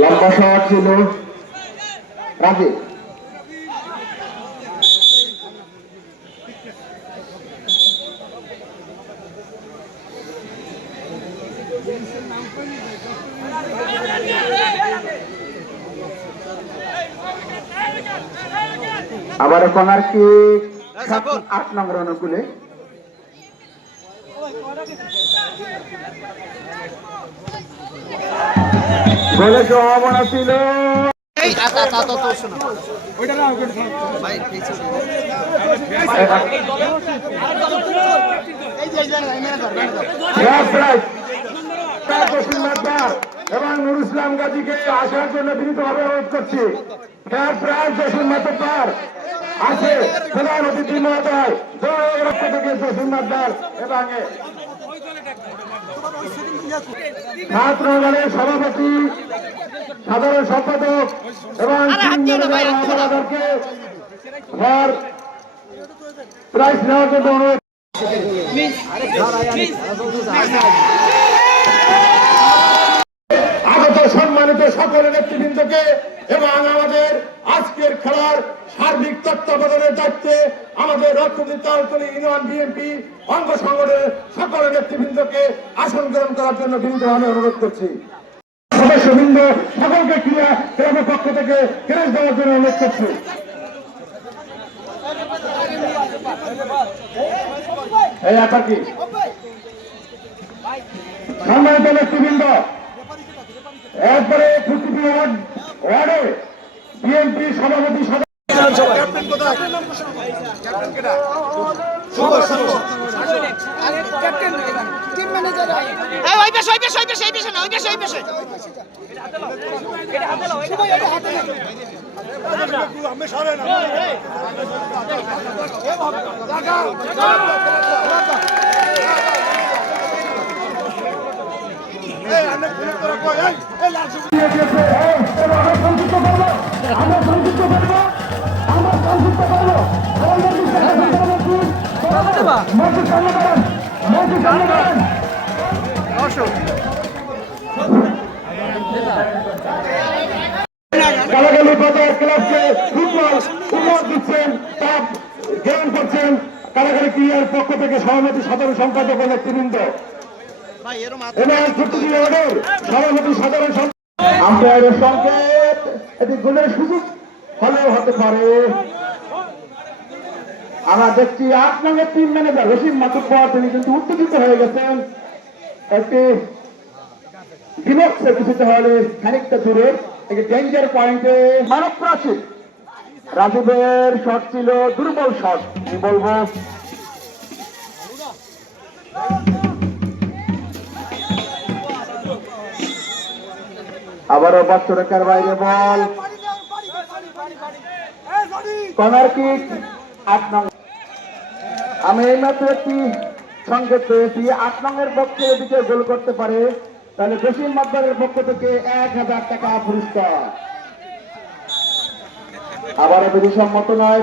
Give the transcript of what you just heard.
লম্বা শট ছিল। রাজে আবার কনার কি? আট নম্বর অনুকূলে গোলে সম্ভাবনা ছিল এবং নুর ইসলাম গাজীকে আসার জন্য বিনীতভাবে অনুরোধ করছি। প্রাইজ জসিম আছে। প্রধান অতিথি মহোদয় জয় রক্ষ থেকে জসিম এবং ছাত্র দলের সভাপতি সাধারণ সম্পাদক এবং প্রাইজ নেওয়ার জন্য অনুরোধ। আগত সম্মানিত সকল নেতৃবৃন্দকে এবং আমাদের আজকের খেলার সার্বিক তত্ত্বাবধানের দায়িত্বে আমাদের তালতলী ইউনিয়ন বিএনপি অঙ্গ সংগঠনের সকল নেতৃবৃন্দকে আসন গ্রহণ করার জন্য বিনীতভাবে অনুরোধ করছি। সদস্যবৃন্দ সকলকে ক্রিয়া ক্লাবের পক্ষ থেকে ক্রেস দেওয়ার জন্য অনুরোধ করছি। এই আটা কি সম্মানিত নেতৃবৃন্দ এরপরে প্রতিটি ওয়ার্ডে বিএনপি সভাপতি সদস্য এই ওই পেশে ওই পেশে ওই পেশে কালাগালি বাজার ক্লাবকে ফুটবল উপহার দিচ্ছেন তা জ্ঞান করছেন কালাগালি ক্রিয়ার পক্ষ থেকে সভাপতি সাধারণ সম্পাদক নেতৃবৃন্দ এবং সভাপতি সাধারণ সম্পাদক আম্পায়ারের সংকেত এটি গোলের সুযোগ হলেও হতে পারে। আমরা দেখছি আট নম্বর টিম ম্যানেজার রশিদ মাতুব্বর তিনি কিন্তু উত্তেজিত হয়ে গেছেন। একটি বিভক্ত কিছুতে হলে খানিকটা দূরে। একটি ডেঞ্জার পয়েন্টে মানব প্রাচীর রাজীবের শট ছিল দুর্বল শট আমি বলব? আবারও বাচ্চা রেখার বাইরে বল। আট নং। আমি এই মাত্র একটি সংকেত পেয়েছি। আট পক্ষে গোল করতে পারে, তাহলে জসিম মাদ্দারের পক্ষ থেকে এক হাজার টাকা পুরস্কার। আবার বিধি সম্মত নয়